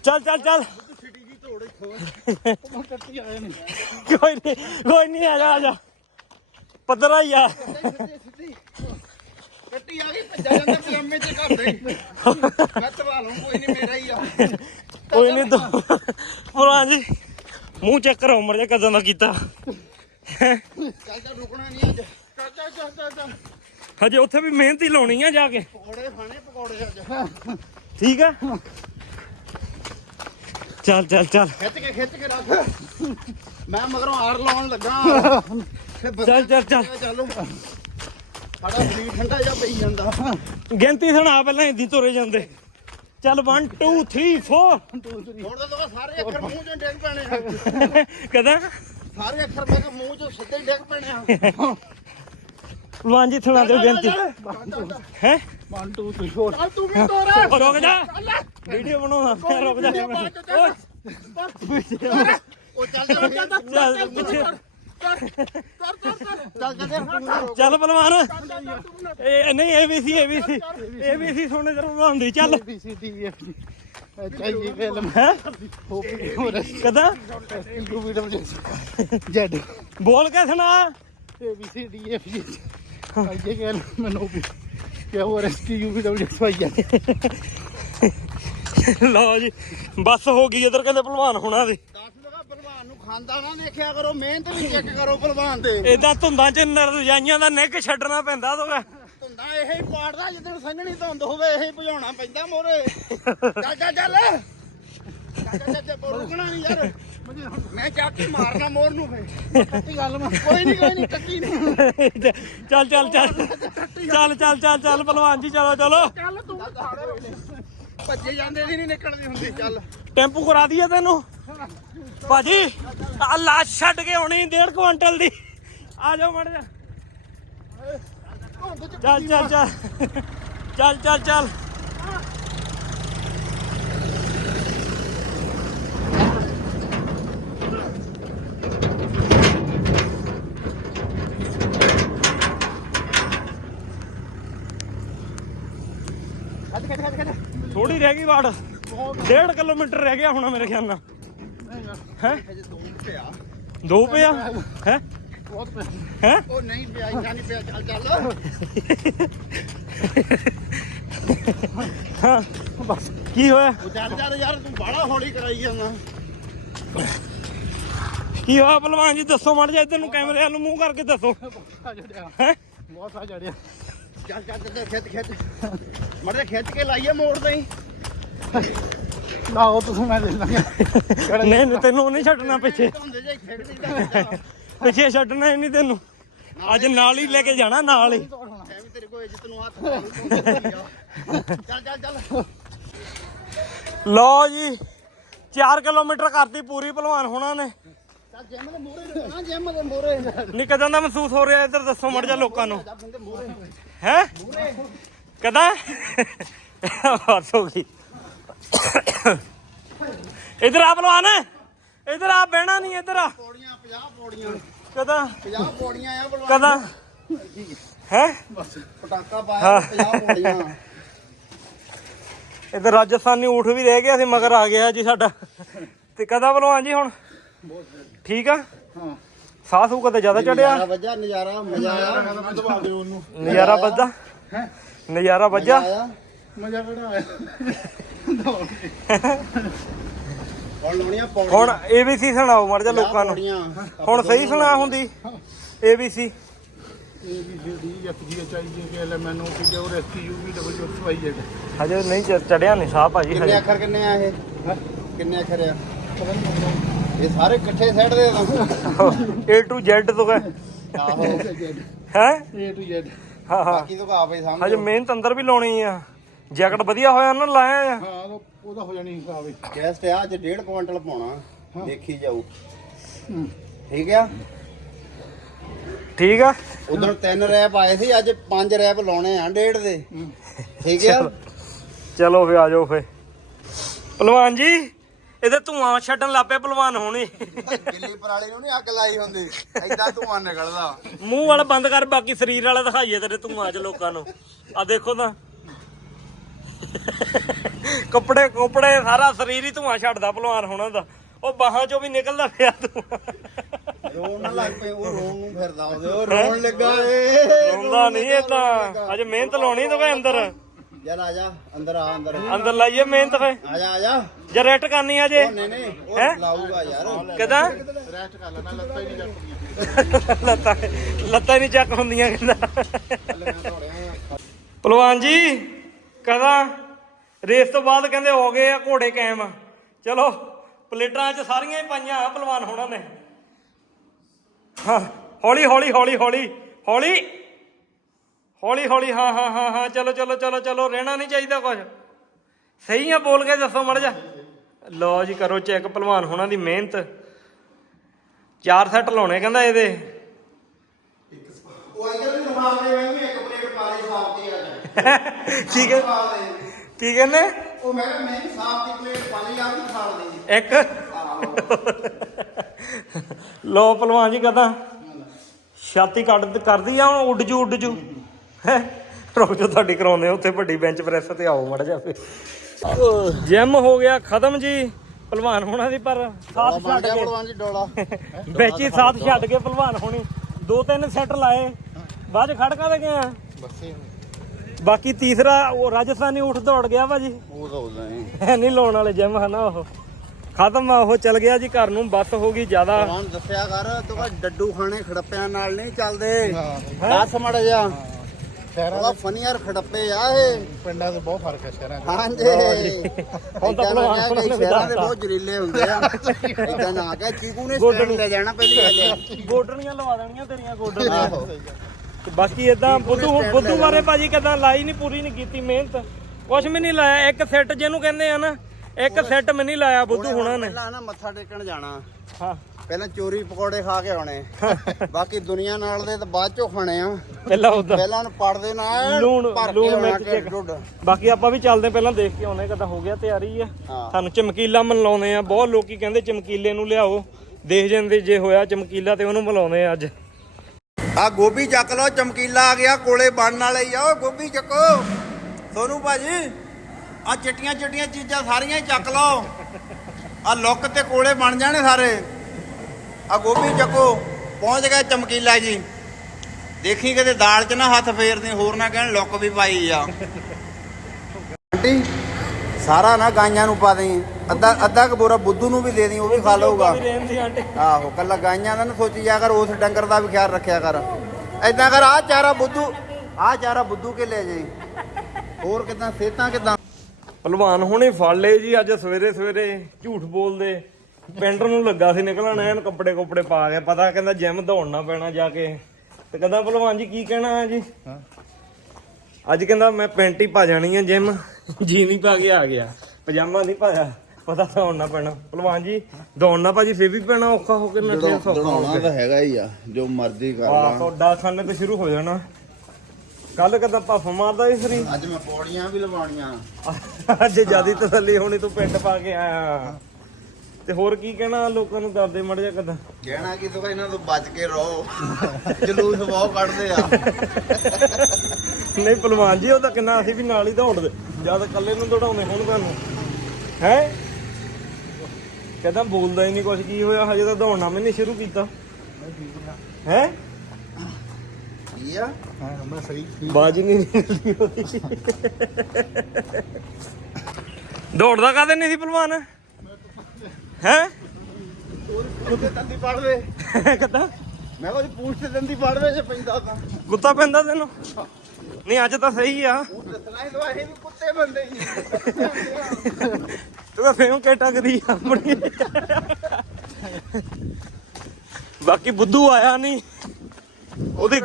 ਚੱਲ ਚੱਲ ਚੱਲ। ਕੋਈ ਨਹੀਂ ਕੋਈ ਨਹੀਂ ਆ ਜਾ ਆ ਜਾ। ਪੱਧਰਾ ਹੀ ਆ। ਕੱਟੀ ਆ ਗਈ ਭੱਜਾ ਜਾਂਦਾ ਪਜਾਮੇ ਚ ਘਰ ਦੇ। ਮੈਂ ਤਵਾ ਕੋਈ ਨਹੀਂ ਮੇਰਾ ਹੀ ਆ। ਕੋਈ ਨਹੀਂ ਤੂੰ ਪੁਰਾਣ ਜੀ ਮੂੰਹ ਚੈੱਕ ਕਰੋ ਉਮਰ ਜਾ ਕਦੋਂ ਦਾ ਕੀਤਾ। ਰੁਕਣਾ ਨਹੀਂ ਅੱਜ। ਹਜੇ ਉੱਥੇ ਵੀ ਮਿਹਨਤ ਹੀ ਲਾਉਣੀ ਆ ਜਾ ਕੇ। ਪਕੌੜੇ ਖਾਣੇ ਪਕੌੜੇ ਅੱਜ। ਠੀਕ ਆ? ਚੱਲ ਚੱਲ ਚੱਲ। ਖਿੱਚ ਕੇ ਖਿੱਚ ਕੇ ਰੱਖ। ਮੈਂ ਮਗਰੋਂ ਆਰ ਲਾਉਣ ਲੱਗਾ। ਚੱਲ ਚੱਲ ਚੱਲ। ਚੱਲ। ਸਾਡਾ ਸਰੀਰ ਠੰਡਾ ਜਿਹਾ ਪਈ ਜਾਂਦਾ। ਗਿਣਤੀ ਸੁਣਾ ਪਹਿਲਾਂ ਇੰਦੀ ਤੁਰੇ ਜਾਂਦੇ। ਚੱਲ 1 2 3 4 ਹੁਣ ਤਾਂ ਸਾਰੇ ਅੱਖਰ ਮੂੰਹ 'ਚ ਡਿੱਗ ਪੈਣੇ ਆ। ਕਦਾਂ ਸਾਰੇ ਅੱਖਰ ਮੈਂ ਮੂੰਹ 'ਚ ਸਿੱਧੇ ਡਿੱਗ ਪੈਣੇ ਆ। ਪੁਰਾਣ ਜੀ ਸੁਣਾ ਦਿਓ ਗਿਣਤੀ ਹੈ 1 2 3 4 ਚੱਲ ਤੂੰ ਵੀ ਤੋਰ। ਰੁਕ ਜਾ। ਵੀਡੀਓ ਬਣਾਉਣਾ ਮੈਂ ਰੁਕ ਜਾ ਇੱਕ ਮਿੰਟ। ਓਏ, ਉਹ ਚੱਲ ਚੱਲ। ਚੱਲ ਚੱਲ ਪਿੱਛੇ ਚੱਲ ਚੱਲ ਚੱਲ ਪਹਿਲਵਾਨ। ਇਹ ਨਹੀਂ ਏਬੀਸੀ ਏਬੀਸੀ ਏਬੀਸੀ ਸੋਨੇ ਜਰ ਬਣਾਉਂਦੀ ਚੱਲ ਬੀ ਸੀ ਡੀ ਐਫ ਜੀ ਚਾਹੀਏ ਫਿਲਮ ਹੈ? ਹੋਰ ਕਦਾਂ? U V W Z. ਬੋਲ ਕੇ ਸੁਣਾ। A B C D F G ਲਓ ਜੀ ਬੱਸ ਹੋ ਗਈ ਇਧਰ ਕਹਿੰਦੇ ਪਹਿਲਵਾਨ ਹੋਣਾ ਦੇ। ਦੱਸ ਲਗਾ ਭਲਵਾਨ ਨੂੰ ਖਾਂਦਾ ਨਾ ਦੇਖਿਆ ਕਰੋ ਮਿਹਨਤ ਵੀ ਚੈੱਕ ਕਰੋ ਭਲਵਾਨ ਦੇ ਇਦਾਂ ਧੁੰਦਾਂ ਚ ਨਰਜਾਈਆਂ ਦਾ ਨਿੱਘ ਛੱਡਣਾ ਪੈਂਦਾ ਤੋਗਾ ਧੁੰਦਾ ਇਹ ਹੀ ਪਾੜਦਾ ਜਿੱਦਣ ਸੰਘਣੀ ਧੁੰਦ ਹੋਵੇ ਇਹ ਹੀ ਭਜਾਉਣਾ ਪੈਂਦਾ ਮੋਰੇ। ਚੱਲ ਚੱਲ ਚੱਲ। ਚੱਲ ਚੱਲ ਚੱਲ ਰੁਕਣਾ ਨਹੀਂ ਯਾਰ। ਮੈਂ ਚਾਟੀ ਮਾਰਨਾ ਮੋਰ ਨੂੰ ਫੇ ਕੱਟੀ ਗੱਲ ਮੈਂ ਕੋਈ ਨਹੀਂ ਕੋਈ ਨਹੀਂ ਕੱਟੀ ਨਹੀਂ ਚੱਲ ਚੱਲ ਚੱਲ। ਚੱਲ ਚੱਲ ਚੱਲ ਚੱਲ ਪਹਿਲਵਾਨ ਜੀ ਚਲੋ ਚਲੋ। ਚੱਲ ਤੂੰ ਭੱਜੇ ਜਾਂਦੇ ਦੀ ਨਹੀਂ ਨਿਕਲਦੀ ਹੁੰਦੀ। ਚੱਲ। ਟੈਂਪੂ ਕਰਾ ਦਈਏ ਤੈਨੂੰ? ਭਾਜੀ ਆ ਲਾਸ਼ ਛੱਡ ਕੇ ਆਉਣੀ ਡੇਢ ਕੁਇੰਟਲ ਦੀ। ਆ ਜਾਓ ਮੜ ਜਾ। ਚੱਲ ਚੱਲ ਚੱਲ। ਚੱਲ ਚੱਲ ਚੱਲ। ਥੋੜੀ ਰਹਿ ਗਈ ਵਾੜ। ਡੇਢ ਕਿਲੋਮੀਟਰ ਰਹਿ ਗਿਆ ਹੋਣਾ ਮੇਰੇ ਖਿਆਲ ਨਾਲ। ਹੈ? ਦੋ ਪਿਆ? ਹੈ? ਹੈ? ਉਹ ਨਹੀਂ ਪਿਆ ਇੰਨਾ ਨਹੀਂ ਪਿਆ ਚੱਲ ਚੱਲ। ਹਾਂ ਬਸ। ਕੀ ਹੋਇਆ? ਚੱਲ ਚੱਲ ਯਾਰ ਤੂੰ ਬਾਹਲਾ ਹੌਲੀ ਕਰਾਈ ਜਾਂਦਾ ਕੀ ਹੋਇਆ ਪਹਿਲਵਾਨ ਜੀ? ਦੱਸੋ ਮੜ ਜਾ ਇੱਧਰ ਨੂੰ ਕੈਮਰੇ ਵੱਲ ਨੂੰ ਮੂੰਹ ਕਰਕੇ ਦੱਸੋ। ਹੈ? ਬਹੁਤ ਆ ਜੜਿਆ ਚੱਲ ਚੱਲ ਚੱਲ ਖਿੱਚ ਖਿੱਚ। ਮੜੇ ਖਿੱਚ ਕੇ ਲਾਈਏ ਮੋੜ ਤੇ ਲਾਓ ਤੁਸੀਂ ਮੈਂ ਦੇ ਲਾਂਗਾ। ਨਹੀਂ ਨਹੀਂ ਤੈਨੂੰ ਨਹੀਂ ਛੱਡਣਾ ਪਿੱਛੇ। ਹੁੰਦੇ ਜੇ ਖੇਡ ਦਿੱਤਾ ਪਿੱਛੇ ਛੱਡਣਾ ਹੀ ਨਹੀਂ ਤੈਨੂੰ। ਅੱਜ ਨਾਲ ਹੀ ਲੈ ਕੇ ਜਾਣਾ ਨਾਲ ਹੀ। ਐਵੇਂ ਤੇਰੇ ਕੋਲ ਇੱਜ਼ਤ ਨੂੰ ਹੱਥ ਲਾ ਲਊ। ਚੱਲ ਚੱਲ ਚੱਲ। ਲਓ ਜੀ 4 ਕਿਲੋਮੀਟਰ ਕਰਤੀ ਪੂਰੀ ਪਹਿਲਵਾਨ ਹੋਣਾ ਨੇ। ਚੱਲ ਜਿਮ ਦੇ ਮੂਹਰੇ ਰੁਕਣਾ ਜਿਮ ਦੇ ਮੂਹਰੇ। ਨਹੀਂ ਕਦਾਂ ਦਾ ਮਹਿਸੂਸ ਹੋ ਰਿਹਾ ਇੱਧਰ ਦੱਸੋ ਮੜ ਜਾ ਲੋਕਾਂ ਨੂੰ। ਹੈ? ਕਦਾਂ? ਬਸ ਹੋ ਗਈ। ਇਧਰ ਆ ਪਹਿਲਵਾਨ। ਇਧਰ ਆ ਬਹਿਣਾ ਨਹੀਂ ਇਧਰ ਆ। ਪੌੜੀਆਂ 50 ਪੌੜੀਆਂ। ਕਦਾਂ? 50 ਪੌੜੀਆਂ ਆ ਕਦਾਂ? ਹੈ? ਪਟਾਕਾ ਪਾਇਆ 50 ਪੌੜੀਆਂ। ਇਧਰ ਰਾਜਸਥਾਨੀ ਊਠ ਵੀ ਰਹਿ ਗਿਆ ਸੀ ਮਗਰ ਆ ਗਿਆ ਜੀ ਸਾਡਾ। ਤੇ ਕਦਾਂ ਪਹਿਲਵਾਨ ਜੀ ਹੁਣ? ਠੀਕ ਆ? ਹਾਂ। ਸਾਹ ਸੂ ਕਦੇ ਜ਼ਿਆਦਾ ਚੜਿਆ ਨਜ਼ਾਰਾ ਵੱਜਾ ਨਜ਼ਾਰਾ ਮਜ਼ਾ ਆਇਆ। ਮੈਂ ਦਬਾ ਦਿਓ ਉਹਨੂੰ ਨਜ਼ਾਰਾ ਵੱਜਾ ਨਜ਼ਾਰਾ ਵੱਜਾ? ਆਇਆ? ਮਜ਼ਾ ਕਿਹੜਾ ਆਇਆ? ਹੁਣ ਲਾਉਣੀਆਂ ਪੌੜੀਆਂ। ਹੁਣ ABC ਸੁਣਾਓ ਮੜ ਜਾ ਲੋਕਾਂ ਨੂੰ। ਹੁਣ ਸਹੀ ਸੁਣਾ ਹੁੰਦੀ? ABC A B C D F G H I J K L M N O P Q R S T U V W X Y Z ਹਜੇ ਨਹੀਂ ਚੜਿਆ ਨਹੀਂ ਸਾਹ ਭਾਜੀ ਕਿੰਨੇ ਅੱਖਰ ਕਿੰਨੇ ਆ ਇਹ? ਕਿੰਨੇ ਅੱਖਰ ਆ? ਇਹ ਸਾਰੇ ਇਕੱਠੇ ਸੈੱਟ ਦੇ ਤਾਂ। A to Z ਤੋਂ ਹੈ ਆਹੋ। ਹੈ? ਏ ਟੂ ਜ਼ੈਡ ਹਾਂ ਹਾਂ। ਬਾਕੀ ਤਾਂ ਆਪੇ ਸਮਝ ਹਜੇ ਮਿਹਨਤ ਅੰਦਰ ਵੀ ਲਾਉਣੀ ਆ। ਜੈਕਟ ਵਧੀਆ ਹੋਇਆ ਨਾ ਲਾਇਆ ਆ? ਹਾਂ ਉਹ- ਉਹਦਾ ਹੋ ਜਾਣੀ ਹਿਸਾਬ ਹੀ। ਗੈਸਟ ਆ ਅੱਜ 1.5 ਕੁਇੰਟਲ ਪਾਉਣਾ। ਦੇਖੀ ਜਾਊ। ਹੂੰ। ਠੀਕ ਆ? ਠੀਕ ਆ? ਉਦੋਂ ਤਿੰਨ ਰੈਪ ਆਏ ਸੀ ਅੱਜ ਪੰਜ ਰੈਪ ਲਾਉਣੇ ਆ ਡੇਢ ਦੇ। ਠੀਕ ਆ? ਚਲੋ ਫੇ ਆ ਜਾਓ ਫੇ ਪਹਿਲਵਾਨ ਜੀ ਇਹਦੇ ਧੂਆਂ ਛੱਡਣ ਲੱਪੇ ਪਹਿਲਵਾਨ ਹੋਣੀ। ਦਿੱਲੀ ਪਰਾਲੀ ਨੂੰ ਨਹੀਂ ਅੱਗ ਲਾਈ ਹੁੰਦੀ ਐਦਾਂ ਧੂਆਂ ਨਿਕਲਦਾ। ਮੂੰਹ ਵਾਲਾ ਬੰਦ ਕਰ ਬਾਕੀ ਸਰੀਰ ਵਾਲਾ ਦਿਖਾਈਏ ਤੇਰੇ ਧੂਆਂ ਚ ਲੋਕਾਂ ਨੂੰ। ਆ ਦੇਖੋ ਤਾਂ। ਕੱਪੜੇ ਕੱਪੜੇ ਸਾਰਾ ਸਰੀਰ ਹੀ ਧੂਆਂ ਛੱਡਦਾ ਪਹਿਲਵਾਨ ਹੋਣਾ ਦਾ। ਉਹ ਬਾਹਾਂ ਚੋਂ ਵੀ ਨਿਕਲਦਾ ਪਿਆ ਧੂਆਂ। ਰੋਣ ਨਾ ਲੱਗ ਪਏ ਉਹ ਰੋਣ ਨੂੰ ਫਿਰਦਾ ਉਹ। ਰੋਣ ਲੱਗਾ ਏ। ਰੋਂਦਾ ਨਹੀਂ ਇਹ ਤਾਂ। ਅੱਜ ਮਿਹਨਤ ਲਾਉਣੀ ਤੂੰ ਅੰਦਰ। ਯਾਰ ਆ ਜਾ ਅੰਦਰ ਆ ਅੰਦਰ। ਅੰਦਰ ਲਾਈਏ ਮਿਹਨਤ ਫੇ ਆ ਜਾ ਆ ਜਾ। ਜੇ ਰੈਟ ਕਰਨੀ ਆ ਜੇ। ਉਹ ਨਹੀਂ ਨਹੀਂ ਉਹ ਹੈਂ? ਲਾਊਗਾ ਯਾਰ। ਕਿਦਾਂ? ਰੈਸਟ ਕਰ ਲੈਣਾ ਲੱਤਾਂ ਹੀ ਨਹੀਂ ਜੱਟਦੀ ਲੱਤਾਂ ਲੱਤਾਂ ਨਹੀਂ ਚੱਕ ਹੁੰਦੀਆਂ ਕਹਿੰਦਾ। ਪਹਿਲਵਾਨ ਜੀ ਕਦਾ ਰੇਸ ਤੋਂ ਬਾਅਦ ਕਹਿੰਦੇ ਹੋ ਗਏ ਆ ਘੋੜੇ ਕਾਇਮ। ਚਲੋ ਪਲੇਟਾਂ 'ਚ ਸਾਰੀਆਂ ਹੀ ਪਾਈਆਂ ਆ ਪਹਿਲਵਾਨ ਹੋਣਾ ਨੇ। ਹਾਂ ਹੌਲੀ ਹੌਲੀ ਹੌਲੀ ਹੌਲੀ ਹੌਲੀ। ਹੌਲੀ ਹੌਲੀ ਹਾਂ ਹਾਂ ਹਾਂ ਹਾਂ ਚਲੋ ਚਲੋ ਚਲੋ ਚਲੋ ਰਹਿਣਾ ਨਹੀਂ ਚਾਹੀਦਾ ਕੁਝ ਸਹੀ ਆ ਬੋਲ ਕੇ ਦੱਸੋ ਮੜ ਜਾ ਲਓ ਜੀ ਕਰੋ ਚੈੱਕ ਪਹਿਲਵਾਨ ਹੋਣਾ ਦੀ ਮਿਹਨਤ। ਚਾਰ ਸੈੱਟ ਲਾਉਣੇ ਕਹਿੰਦਾ ਇਹਦੇ। ਠੀਕ ਹੈ। ਕੀ ਕਹਿੰਦੇ? ਉਹ ਮੈਂ ਮੈਂ ਸਾਫ਼ ਦੀ ਪਲੇਟ ਪਾ ਲਈ ਆ ਵੀ ਖਾ ਲਈ। ਇੱਕ। ਲੋ ਪਹਿਲਵਾਨ ਜੀ ਕਹਦਾ ਛਾਤੀ ਕੱਢ ਕਰਦੀ ਆ ਉਹ ਉੱਡ ਜੂ ਉੱਡ ਜੂ। ਰੁਕ ਜੋ ਤੁਹਾਡੀ ਕਰਾਉਂਦੇ ਆ ਉੱਥੇ ਵੱਡੀ ਬੈਂਚ ਪ੍ਰੈਸ ਤੇ ਆਓ ਮੜ ਜਾ ਫੇ ਜਿਮ ਹੋ ਗਿਆ ਖਤਮ ਜੀ ਪਹਿਲਵਾਨ ਹੋਣਾ ਦੀ ਪਰ ਸਾਥ ਛੱਡ ਕੇ। ਭਲਵਾਨ ਜੀ ਡੋਲਾ। ਵਿੱਚ ਹੀ ਸਾਥ ਛੱਡ ਕੇ ਪਹਿਲਵਾਨ ਹੋਣੀ। ਦੋ ਤਿੰਨ ਸੈੱਟ ਲਾਏ। ਬਾਅਦ ਖੜਕਾ ਦੇ ਗਏ ਆ? ਬਾਕੀ ਤੀਸਰਾ ਉਹ ਰਾਜਸਥਾਨੀ ਉੱਠ ਦੌੜ ਗਿਆ ਭਾਜੀ। ਉਹ ਹੀ ਹੈ। ਨਹੀਂ ਲਾਉਣ ਵਾਲੇ ਜਿਮ ਹਨਾ ਉਹ। ਖਤਮ ਆ ਉਹ ਚਲ ਗਿਆ ਜੀ ਘਰ ਨੂੰ ਬੱਸ ਹੋ ਗਈ ਜ਼ਿਆਦਾ। ਭਲਵਾਨ ਦੱਸਿਆ ਕਰ ਤੂੰ ਡੱਡੂ ਖਾਣੇ ਖੜੱਪਿਆਂ ਨਾਲ ਨਹੀਂ ਚੱਲਦੇ। ਹਾਂ। ਦੱਸ ਮੜ ਜਾ ਸ਼ਹਿਰਾਂ ਉਹਦਾ ਫਨੀ ਯਾਰ ਖੜੱਪੇ ਆ ਇਹ। ਪਿੰਡਾਂ 'ਚ ਬਹੁਤ ਫ਼ਰਕ ਹੈ ਸ਼ਹਿਰਾਂ 'ਚ। ਹਾਂਜੀ ਹੁਣ ਤਾਂ ਨੇ ਸ਼ਹਿਰਾਂ ਦੇ। ਬਹੁਤ ਜ਼ਰੀਲੇ ਹੁੰਦੇ ਆ। ਇਦਾਂ ਨਾ ਕਹਿ ਚੀਕੂ ਨੇ ਗੋਡਣੀ। ਸਟੈਂਡ ਲੈ ਜਾਣਾ ਪਹਿਲੀ ਗੱਲ ਗੋਡਣੀਆਂ ਲਵਾ ਦੇਣੀਆਂ ਤੇਰੀਆਂ ਗੋਡਣੀਆਂ। ਆਹੋ। ਤੇ ਬਾਕੀ ਇਦਾਂ ਬੁੱਧੂ ਬੁੱਧੂ ਬਾਰੇ ਭਾਜੀ ਕਦਾਂ ਲਾਈ ਨਹੀਂ ਪੂਰੀ ਨਹੀਂ ਕੀਤੀ ਮਿਹਨਤ। ਕੁਛ ਵੀ ਨਹੀਂ ਲਾਇਆ ਇੱਕ ਸੈੱਟ ਜਿਹਨੂੰ ਕਹਿੰਦੇ ਆ ਨਾ ਇੱਕ ਸੈੱਟ ਮੈਂ ਨਹੀਂ ਲਾਇਆ ਬੁੱਧੂ ਹੁਣਾਂ ਨੇ। ਪਹਿਲਾਂ ਨਾ ਮੱਥਾ ਟੇਕਣ ਜਾਣਾ। ਹਾਂ। ਪਹਿਲਾਂ ਚੋਰੀ ਪਕੌੜੇ ਖਾ ਕੇ ਆਉਣੇ। ਬਾਕੀ ਦੁਨੀਆ ਨਾਲ ਦੇ ਤਾਂ ਬਾਅਦ ਚੋਂ ਖਾਣੇ ਆ। ਪਹਿਲਾਂ ਉਦਾਂ ਪਹਿਲਾਂ ਉਹਨੂੰ ਪੜਦੇ ਨਾਲ ਲੂਣ ਲੂਣ ਆਉਣਾ ਮਿਰਚ ਚੈੱਕ ਬਾਕੀ ਆਪਾਂ ਵੀ ਚੱਲਦੇ ਪਹਿਲਾਂ ਦੇਖ ਕੇ ਆਉਨੇ ਕਦਾਂ ਹੋ ਗਿਆ ਤਿਆਰੀ ਆ। ਸਾਨੂੰ ਚਮਕੀਲਾ ਮਨਾਉਣੇ ਆ ਬਹੁਤ ਲੋਕੀ ਕਹਿੰਦੇ ਚਮਕੀਲੇ ਨੂੰ ਲਿਆਓ। ਦੇਖ ਜਾਂਦੇ ਜੇ ਹੋਇਆ ਚਮਕੀਲਾ ਤੇ ਉਹਨੂੰ ਮਿਲਾਉਂਦੇ ਆ ਅੱਜ। ਆ ਗੋਭੀ ਚੱਕ ਲਓ ਚਮਕੀਲਾ ਆ ਗਿਆ ਕੋਲੇ ਬਣਨ ਵਾਲੇ ਹੀ ਆ। ਉਹ ਗੋਭੀ ਚੱਕੋ। ਸੋਨੂ ਭਾਜੀ ਆ ਚਿੱਟੀਆਂ ਚਿੱਟੀਆਂ ਚੀਜ਼ਾਂ ਸਾਰੀਆਂ ਹੀ ਚੱਕ ਲਓ। ਆ ਲੁੱਕ ਤੇ ਕੋਲੇ ਬਣ ਜਾਣੇ ਸਾਰੇ। ਆ ਗੋਭੀ ਚੱਕੋ। ਪਹੁੰਚ ਗਿਆ ਚਮਕੀਲਾ ਜੀ। ਦੇਖੀ ਕਿਤੇ ਦਾਲ 'ਚ ਨਾ ਹੱਥ ਫੇਰਦੇ ਹੋਰ ਨਾ ਕਹਿਣ ਲੁੱਕ ਵੀ ਪਾਈ ਆ। ਆਂਟੀ ਸਾਰਾ ਨਾ ਗਾਈਆਂ ਨੂੰ ਪਾ ਦੇਂ ਅੱਧਾ ਅੱਧਾ ਕ ਬੋਰਾ ਬੁੱਧੂ ਨੂੰ ਵੀ ਦੇ ਦੀ ਉਹ ਵੀ ਖਾ ਲਊਗਾ। ਆਹੋ ਕੱਲਾ ਗਾਈਆਂ ਦਾ ਨਾ ਸੋਚੀ ਜਾ ਕਰ ਉਸ ਡੰਗਰ ਦਾ ਵੀ ਖਿਆਲ ਰੱਖਿਆ ਕਰ। ਐਦਾਂ ਕਰ ਆ ਚਾਰਾ ਬੁੱਧੂ ਆ ਚਾਰਾ ਬੁੱਧੂ ਕੇ ਲੈ ਜਾਈ। ਹੋਰ ਕਿਦਾਂ ਸਿਹਤਾਂ ਕਿਦਾਂ? ਪਹਿਲਵਾਨ ਹੁਣੇ ਫੜ ਲਏ ਜੀ ਅੱਜ ਸਵੇਰੇ ਸਵੇਰੇ ਝੂਠ ਬੋਲਦੇ। ਪਿੰਡ ਨੂੰ ਲੱਗਾ ਸੀ ਨਿਕਲਣ ਐਨ ਕੱਪੜੇ ਕੁਪੜੇ ਪਾ ਕੇ ਪਤਾ ਕਹਿੰਦਾ ਜਿਮ ਦੌੜਨਾ ਪੈਣਾ ਜਾ ਕੇ। ਤੇ ਕਹਿੰਦਾ ਪਹਿਲਵਾਨ ਜੀ ਕੀ ਕਹਿਣਾ ਹੈ ਜੀ? ਅੱਜ ਕਹਿੰਦਾ ਮੈਂ ਪੈਂਟ ਹੀ ਪਾ ਜਾਣੀ ਹੈ ਜਿਮ ਜੀ ਨਹੀਂ ਪਾ ਕੇ ਆ ਗਿਆ। ਪਜਾਮਾ ਨਹੀਂ ਪਾਇਆ ਪਤਾ ਦੌੜਨਾ ਪੈਣਾ। ਪਹਿਲਵਾਨ ਜੀ ਦੌੜਨਾ ਭਾਜੀ ਫੇਰ ਵੀ ਪੈਣਾ ਔਖਾ ਹੋ ਕੇ ਨੱਠੇ ਸੌਖਾ ਹੋ ਕੇ ਤਾਂ ਹੈਗਾ ਹੀ ਆ ਜੋ ਮਰਜ਼ੀ ਕਰ ਆਹ ਤੁਹਾਡਾ ਖਾਨੇ ਤੋਂ ਸ਼ੁਰੂ ਹੋ ਜਾਣਾ। ਕੱਲ ਕਦਾ ਭਫ ਮਾਰਦਾ ਸੀ ਸਰੀਰ? ਅੱਜ ਮੈਂ ਪੌੜੀਆਂ ਵੀ ਲਵਾਉਣੀਆਂ। ਅੱਜ ਜਿਆਦੀ ਤਸੱਲੀ ਹੋਣੀ ਤੂੰ ਪਿੰਡ ਪਾ ਕੇ ਆਇਆ। ਤੇ ਹੋਰ ਕੀ ਕਹਿਣਾ ਲੋਕਾਂ ਨੂੰ ਕਰਦੇ ਮੜ ਜਾ ਕਦਾ ਕਹਿਣਾ ਕਿ ਤੂੰ ਇਹਨਾਂ ਤੋਂ ਬਚ ਕੇ ਰਹੋ। ਜਲੂਸ ਬਹੁਤ ਕੱਢਦੇ ਆ। ਨਹੀਂ ਪਹਿਲਵਾਨ ਜੀ ਉਹ ਤਾਂ ਕਿੰਨਾ ਅਸੀਂ ਵੀ ਨਾਲ ਹੀ ਦੌੜਦੇ ਜਦ ਇਕੱਲੇ ਨੂੰ ਦੌੜਾਉਂਦੇ ਹੁਣ ਤੁਹਾਨੂੰ ਹੈ? ਕਹਿੰਦਾ ਬੋਲਦਾ ਹੀ ਨਹੀਂ ਕੁਝ ਕੀ ਹੋਇਆ? ਹਜੇ ਤਾਂ ਦੌੜਨਾ ਮੈਂ ਨਹੀਂ ਸ਼ੁਰੂ ਕੀਤਾ। ਹੈ? ਕੀ ਆ? ਹਾਂ ਮੈਂ ਸਹੀ ਬਾਜ ਹੀ ਨਹੀਂ ਨਿਕਲਦੀ ਉਹਦੀ। ਦੌੜਦਾ ਕਾਦੇ ਨਹੀਂ ਸੀ ਪਹਿਲਵਾਨ ਹੈ? ਕੁੱਤੇ ਦੰਦੀ ਪੜਵੇ ਕਿੱਦਾਂ? ਮੈਂ ਉਹਦੀ ਪੂਛ ਤੇ ਦੰਦੀ ਪੜਵੇ ਜੇ ਪੈਂਦਾ ਤਾਂ। ਗੁੱਤਾ ਪੈਂਦਾ ਤੈਨੂੰ? ਨਹੀਂ ਅੱਜ ਤਾਂ ਸਹੀ ਆ। ਉਹ ਦੱਸਣਾ ਹੀ ਦਵਾਈ ਵੀ ਕੁੱਤੇ ਬੰਦੇ ਹੀ ਤੂੰ ਤਾਂ ਫੇਮ ਕੇ ਟਕਦੀ ਆਪਣੀ। ਬਾਕੀ ਬੁੱਧੂ ਆਇਆ ਨਹੀਂ। ਉਹਦੀ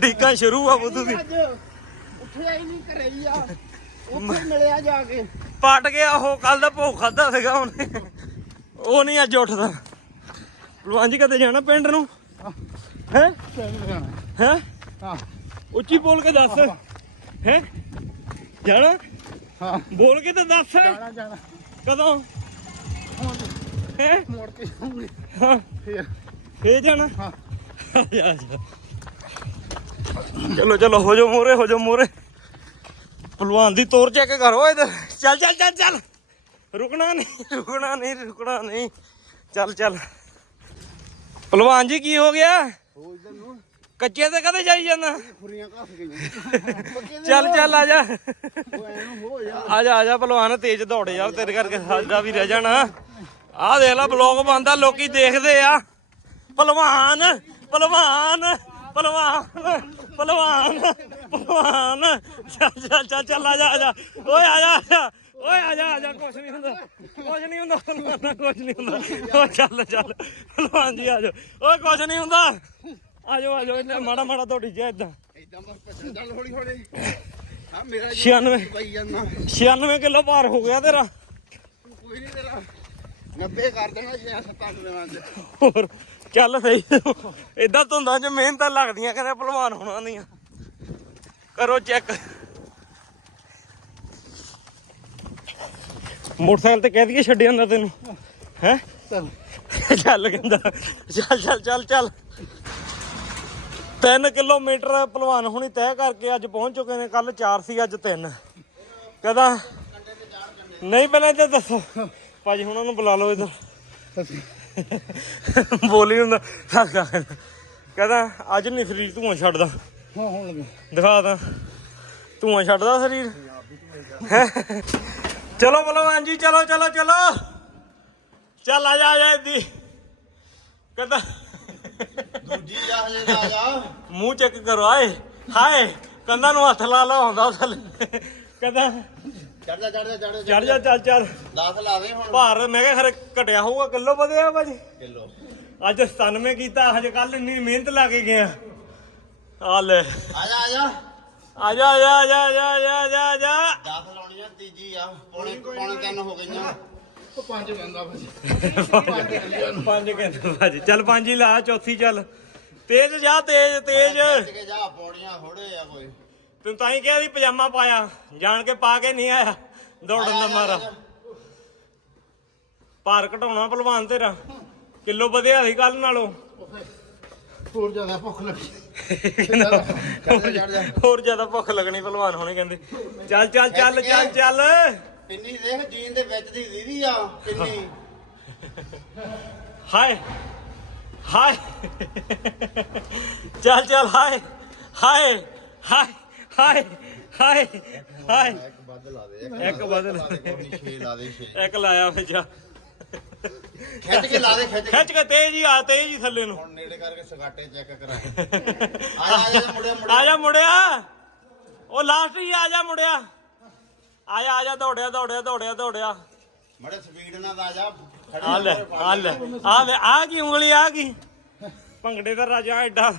ਟੀਕਾ ਸ਼ੁਰੂ ਆ ਬੁੱਧੂ ਦੀ। ਅੱਜ ਉੱਠਿਆ ਹੀ ਨਹੀਂ ਘਰੇ ਹੀ ਆ। ਉੱਥੇ ਮਿਲਿਆ ਜਾ ਕੇ। ਪਟ ਗਿਆ ਉਹ ਕੱਲ ਦਾ ਭੋਗ ਖਾਦਾ ਸੀਗਾ ਉਹਨੇ। ਉਹ ਨਹੀਂ ਅੱਜ ਉੱਠਦਾ। ਭਲਵਾਨ ਜੀ ਕਦੇ ਜਾਣਾ ਪਿੰਡ ਨੂੰ? ਹੈ? ਹੈ? ਹਾਂ ਉੱਚੀ ਬੋਲ ਕੇ ਦੱਸ। ਹੈ? ਜਾਣਾ? ਹਾਂ ਬੋਲ ਕੇ ਤਾਂ ਦੱਸ। ਜਾਣਾ ਜਾਣਾ ਕਦੋਂ? ਹੈ? ਮੁੜ ਕੇ ਜਾਊਂਗੇ ਹਾਂ। ਫੇਰ ਫੇਰ ਜਾਣਾ? ਹਾਂ। ਚਲੋ ਚਲੋ ਹੋ ਜਾ ਮੋਰੇ ਹੋ ਜਾ ਮੋਰੇ ਪਹਿਲਵਾਨ ਦੀ ਤੋਰ ਚੈੱਕ ਕਰੋ ਇਧਰ। ਚੱਲ ਚੱਲ ਚੱਲ ਚੱਲ। ਰੁਕਣਾ ਨਹੀਂ ਰੁਕਣਾ ਨਹੀਂ ਰੁਕਣਾ ਨਹੀਂ। ਚੱਲ ਚੱਲ। ਪਹਿਲਵਾਨ ਜੀ ਕੀ ਹੋ ਗਿਆ? ਕੱਚੇ ਤੇ ਕਦੇ ਜਾਈ ਜਾਂਦਾ? ਚੱਲ ਚੱਲ ਆ ਜਾ। ਜਾ। ਆ ਜਾ ਆ ਜਾ ਪਹਿਲਵਾਨ ਤੇਜ਼ ਦੌੜ ਯਾਰ ਤੇਰੇ ਕਰਕੇ ਸਾਡਾ ਵੀ ਰਹਿ ਜਾਣਾ। ਆਹ ਦੇਖ ਲੈ ਬਲੌਗ ਬੰਦਾ ਲੋਕੀ ਦੇਖਦੇ ਆ। ਪਹਿਲਵਾਨ ਪਹਿਲਵਾਨ ਪਹਿਲਵਾਨ ਪਹਿਲਵਾਨ ਪਹਿਲਵਾਨ ਚੱਲ ਚੱਲ ਚੱਲ ਚੱਲ ਆ ਜਾ ਆ ਜਾ। ਓਏ ਆ ਜਾ ਆ ਜਾ। ਓਏ ਆ ਜਾ ਆ ਜਾ। ਕੁਛ ਨਹੀਂ ਹੁੰਦਾ। ਕੁਛ ਨਹੀਂ ਹੁੰਦਾ। ਪਹਿਲਵਾਨ ਕੁਛ ਨਹੀਂ ਹੁੰਦਾ। ਓ ਚੱਲ ਚੱਲ। ਪਹਿਲਵਾਨ ਜੀ ਆ ਜਾ ਓਏ ਕੁਛ ਨਹੀਂ ਹੁੰਦਾ। ਆ ਜਾਓ ਆ ਜਾਓ। ਇਹਨੇ ਮਾੜਾ ਮਾੜਾ ਦੌੜੀ ਜਾ ਇਦਾਂ ਇਦਾਂ ਬਸ ਪਿੱਛੇ ਚੱਲ ਹੌਲੀ ਹੌਲੀ। ਆ ਮੇਰਾ 96 ਪਈ ਜਾਂਦਾ। 96 ਕਿਲੋ ਭਾਰ ਹੋ ਗਿਆ ਤੇਰਾ। ਕੋਈ ਨਹੀਂ ਤੇਰਾ। 90 ਕਰ ਦੇਣਾ 6 7 ਦਿਨਾਂ ਚ ਹੋਰ ਚੱਲ ਸਹੀ ਇਦਾਂ ਧੁੰਦਾਂ 'ਚ ਮਿਹਨਤਾਂ ਲੱਗਦੀਆਂ ਕਹਿੰਦੇ ਭਲਵਾਨ ਹੋਣਾ ਦੀਆਂ ਕਰੋ ਚੈੱਕ। ਮੋਟਰਸਾਈਕਲ ਤੇ ਕਹਿ ਦਈਏ ਛੱਡ ਜਾਂਦਾ ਤੈਨੂੰ। ਹੈ? ਚੱਲ। ਚੱਲ ਕਹਿੰਦਾ। ਚੱਲ ਚੱਲ ਚੱਲ ਚੱਲ। 3 ਕਿਲੋਮੀਟਰ ਭਲਵਾਨ ਹੁਣੀ ਤੈਅ ਕਰਕੇ ਅੱਜ ਪਹੁੰਚ ਚੁੱਕੇ ਨੇ। ਕੱਲ 4 ਸੀ ਅੱਜ 3 ਕਹਦਾ ਨਹੀਂ ਪਹਿਲਾਂ ਤੇ ਦੱਸੋ। ਭਾਜੀ ਹੁਣਾਂ ਨੂੰ ਬੁਲਾ ਲਓ ਇਧਰ। ਬੋਲੀ ਹੁੰਦਾ। ਕਹਿੰਦਾ ਅੱਜ ਨਹੀਂ ਸਰੀਰ ਧੂਆਂ ਛੱਡਦਾ। ਹਾਂ ਹੁਣ ਲੱਗੇ। ਦਿਖਾ ਦਾਂ ਧੂਆਂ ਛੱਡਦਾ ਸਰੀਰ? ਚਲੋ ਭਲਵਾਨ ਜੀ ਚਲੋ ਚਲੋ ਚਲੋ। ਚੱਲ ਆ ਜਾ ਆ ਜਾ ਇੱਦੀ। ਕਹਿੰਦਾ ਦੂਜੀ ਆ ਹਲੇ ਆ ਜਾ। ਮੂੰਹ ਚੈੱਕ ਕਰੋ ਆਏ ਹਾਏ ਕੰਧਾਂ ਨੂੰ ਹੱਥ ਲਾ ਲਾ ਹੁੰਦਾ ਥੱਲੇ। ਕਹਿੰਦਾ ਚੜ ਜਾ ਚੜ ਜਾ ਚੜ ਜਾ। ਚੜ ਜਾ ਚੱਲ ਚੱਲ। 10 ਲਾ ਦੇ ਹੁਣ। ਭਾਰ ਮੈਂ ਕਿਹਾ ਖਰੇ ਘਟਿਆ ਹੋਊਗਾ ਕਿਲੋ ਵਧਿਆ ਭਾਜੀ ਕਿਲੋ। ਅੱਜ 97 ਕੀਤਾ ਹਜੇ ਕੱਲ ਇੰਨੀ ਮਿਹਨਤ ਲਾ ਕੇ ਗਿਆ। ਆ ਲੈ। ਆਜਾ ਆਜਾ। ਆ ਜਾ ਜਾ ਜਾ ਜਾ ਜਾ ਜਾ ਜਾ ਦਾਖ ਲਾਉਣੀ ਆ ਤੀਜੀ ਆ। ਪੌਣੇ ਤਿੰਨ ਹੋ ਤੇਜ਼ ਜਾ ਤੇਜ਼ ਤੇਜ਼। ਤੂੰ ਤਾਂ ਹੀ ਕਿਹਾ ਸੀ ਪਜਾਮਾ ਪਾਇਆ। ਜਾਣ ਕੇ ਪਾ ਕੇ ਨਹੀਂ ਆਇਆ। ਦੌੜਨ ਦਾ ਮਾਰਾ। ਭਾਰ ਘਟਾਉਣਾ ਪਹਿਲਵਾਨ ਤੇਰਾ। ਕਿਲੋ ਵਧਿਆ ਸੀ ਕੱਲ ਨਾਲੋਂ। ਹੋਰ ਜ਼ਿਆਦਾ ਭੁੱਖ ਲੱਗੀ। ਹੋਰ ਜ਼ਿਆਦਾ ਭੁੱਖ ਲੱਗਣੀ ਭਲਵਾਨ ਹੋਣੇ ਕਹਿੰਦੇ। ਚੱਲ ਚੱਲ ਚੱਲ ਚੱਲ ਚੱਲ। ਪਿੰਨੀ ਦੇਖ ਜੀਨ ਦੇ ਵਿੱਚ ਦੀ ਦੀਦੀ ਆ ਪਿੰਨੀ। ਹਾਏ ਹਾਏ। ਚੱਲ ਚੱਲ ਹਾਏ ਹਾਏ ਹਾਏ ਹਾਏ ਹਾਏ ਹਾਏ। ਇੱਕ ਵੱਧ ਲਾ ਦੇ ਇੱਕ ਬਦਲ ਕੋਈ 6 ਲਾ ਦੇ 6 ਇੱਕ ਲਾਇਆ ਵਿੱਚ ਖਿੱਚ ਕੇ ਲਾ ਦੇ ਖਿੱਚ ਕੇ। ਖਿੱਚ ਕੇ ਤੇਜ਼ ਹੀ ਆ ਤੇਜ਼ ਹੀ ਥੱਲੇ ਨੂੰ। ਹੁਣ ਨੇੜੇ ਕਰਕੇ ਸਗਾਟੇ ਚੈੱਕ ਕਰਾਏ ਆ ਜਾ ਆ ਜਾ ਮੁੜਿਆ ਮੁੜਿਆ। ਆ ਜਾ ਮੁੰਡਿਆ ਉਹ ਲਾਸਟ ਹੀ ਆ ਜਾ ਮੁੰਡਿਆ ਆ ਜਾ ਆ ਜਾ ਦੌੜਿਆ ਦੌੜਿਆ ਦੌੜਿਆ ਦੌੜਿਆ। ਮੜੇ ਸਪੀਡ ਨਾਲ ਆ ਜਾ। ਖੜੀ ਆ ਲੈ ਆ ਲੈ। ਆ ਲੈ ਆ ਕੀ ਉਂਗਲੀ ਆ ਕੀ ਭੰਗੜੇ ਦਾ ਰਾਜਾ ਐਡਾ।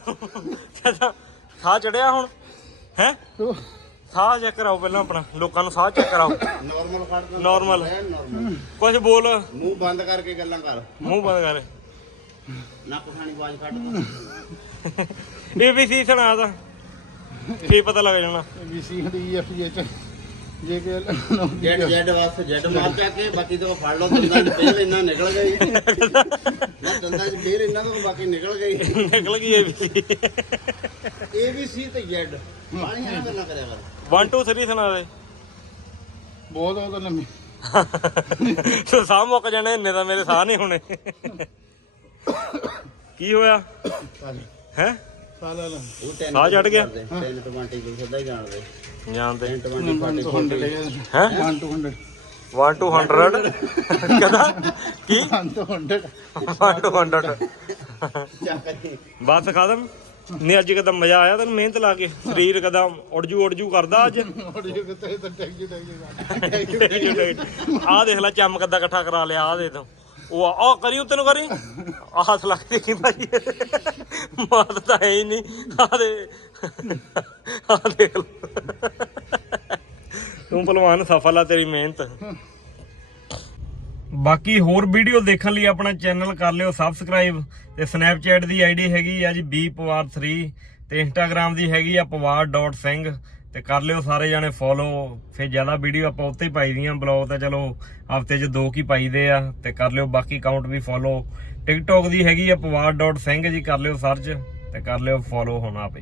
ਸਾਹ ਚੜਿਆ ਹੁਣ। ਹੈ? ਸਾਹ ਚੈੱਕ ਕਰਾਓ ਪਹਿਲਾਂ ਆਪਣਾ ਲੋਕਾਂ ਨੂੰ ਸਾਹ ਚੈੱਕ ਕਰਾਓ। ਨਾਰਮਲ ਦੇ Normal। ਨਾਰਮਲ ਕੁਝ ਬੋਲ। ਮੂੰਹ ਬੰਦ ਕਰਕੇ ਗੱਲਾਂ ਕਰ। ਮੂੰਹ ਬੰਦ ਕਰ। ਨੱਕ ਖਾਣੀ ਆਵਾਜ਼ ਕੱਢ ਇਹ ਵੀ ਸੀ ਸੁਣਾ ਦਾ ਕੀ ਪਤਾ ਲੱਗ ਜਾਣਾ। B C D F G ਚ ਜੇ ਕੇ ਜੈਡ ਜੈਡ ਵਾਸਤੇ ਜੈਡ ਮਾਰ ਪਿਆ ਕੇ ਬਾਕੀ ਤੋਂ ਫੜ ਲਓ ਦੰਦਾਂ 'ਚ ਬੇਲ ਇੰਨਾ ਨਿਕਲ ਗਈ ਨਾ ਦੰਦਾਂ 'ਚ ਬੇਲ ਇੰਨਾ ਤੋਂ ਬਾਕੀ ਨਿਕਲ ਗਈ ਨਿਕਲ ਗਈ ਇਹ ਵੀ। ਸੀ ਏ ਬੀ ਸੀ ਤੇ ਜੈਡ। ਪਾਣੀ ਆ ਗੱਲਾਂ ਕਰਿਆ ਕਰ। 1 2 3 ਸੁਣਾ ਦੇ ਬਹੁਤ ਬਹੁਤ ਲੰਮੀ। ਤੂੰ ਸਾਹ ਮੁੱਕ ਜਾਣੇ ਇੰਨੇ ਤਾਂ ਮੇਰੇ ਸਾਹ ਨਹੀਂ ਹੋਣੇ। ਕੀ ਹੋਇਆ? ਹੈ? ਸਾਲਾ ਲਾ ਉਹ ten ਸਾਹ ਚੜ੍ਹ ਗਿਆ? 10 20 ਕੋਈ ਸਿੱਧਾ ਹੀ ਜਾਣਦੇ। ਜਾਣਦੇ 10 20 1 ਟੂ 100 ਹੈ 1 ਟੂ 100 1 ਟੂ 100 ਕਦਾ ਕੀ? 1 ਟੂ 100 1 ਟੂ 100 ਚੱਕ ਕੇ ਬਸ ਖਤਮ? ਨਹੀਂ ਅੱਜ ਕਦਮ ਮਜ਼ਾ ਆਇਆ ਤੈਨੂੰ ਮਿਹਨਤ ਲਾ ਕੇ। ਸਰੀਰ ਕਦਮ ਉੜ ਜੂ ਉੜ ਜੂ ਕਰਦਾ ਅੱਜ। ਇਹ ਕਿਤੇ ਤਾਂ ਟੈਕ ਟੈਕ ਆਹ ਦੇਖ ਲੈ ਚੰਮ ਕੱਦਾ ਇਕੱਠਾ ਕਰਾ ਲਿਆ ਆਹ ਦੇ ਤੂੰ ਉਹ ਆ, ਆਹ ਕਰੀ ਤੈਨੂੰ ਕਰੀ? ਆਹ ਹੱਥ ਲੱਗ ਦੇਖੀ ਭਾਈ। ਮਾਰ ਤਾਂ ਹੈ ਹੀ ਨਹੀਂ। ਆਹ ਦੇ, ਆਹ ਦੇਖ ਲੈ। ਤੂੰ ਭਲਵਾਨ ਸਫਲ ਆ, ਤੇਰੀ ਮਿਹਨਤ। ਬਾਕੀ ਹੋਰ ਵੀਡੀਓ ਦੇਖਣ ਲਈ ਆਪਣਾ ਚੈਨਲ ਕਰ ਲਿਓ ਸਬਸਕ੍ਰਾਈਬ ਤੇ ਸਨੈਪਚੈਟ ਦੀ ਆਈਡੀ ਹੈਗੀ ਆ ਜੀ bpawar3 ਤੇ ਇੰਸਟਾਗ੍ਰam ਦੀ ਹੈਗੀ ਆ pawar.ਸਿੰਘ ਤੇ ਕਰ ਲਿਓ ਸਾਰੇ ਜਾਣੇ ਫੋਲੋ ਫਿਰ ਜ਼ਿਆਦਾ ਵੀਡੀਓ ਆਪਾਂ ਉੱਤੇ ਹੀ ਪਾਈ ਦੀਆਂ ਬਲੌਗ ਤਾਂ ਚਲੋ ਹਫ਼ਤੇ 'ਚ ਦੋ ਕੀ ਪਾਈਦੇ ਆ ਤੇ ਕਰ ਲਿਓ ਬਾਕੀ ਅਕਾਊਂਟ ਵੀ ਫੋਲੋ ਟਿਕਟੋਕ ਦੀ ਹੈਗੀ ਆ pawar.ਸਿੰਘ ਜੀ, ਕਰ ਲਿਓ ਸਰਚ ਤੇ ਕਰ ਲਿਓ ਫੋਲੋ ਹੋਣਾ ਆਪੇ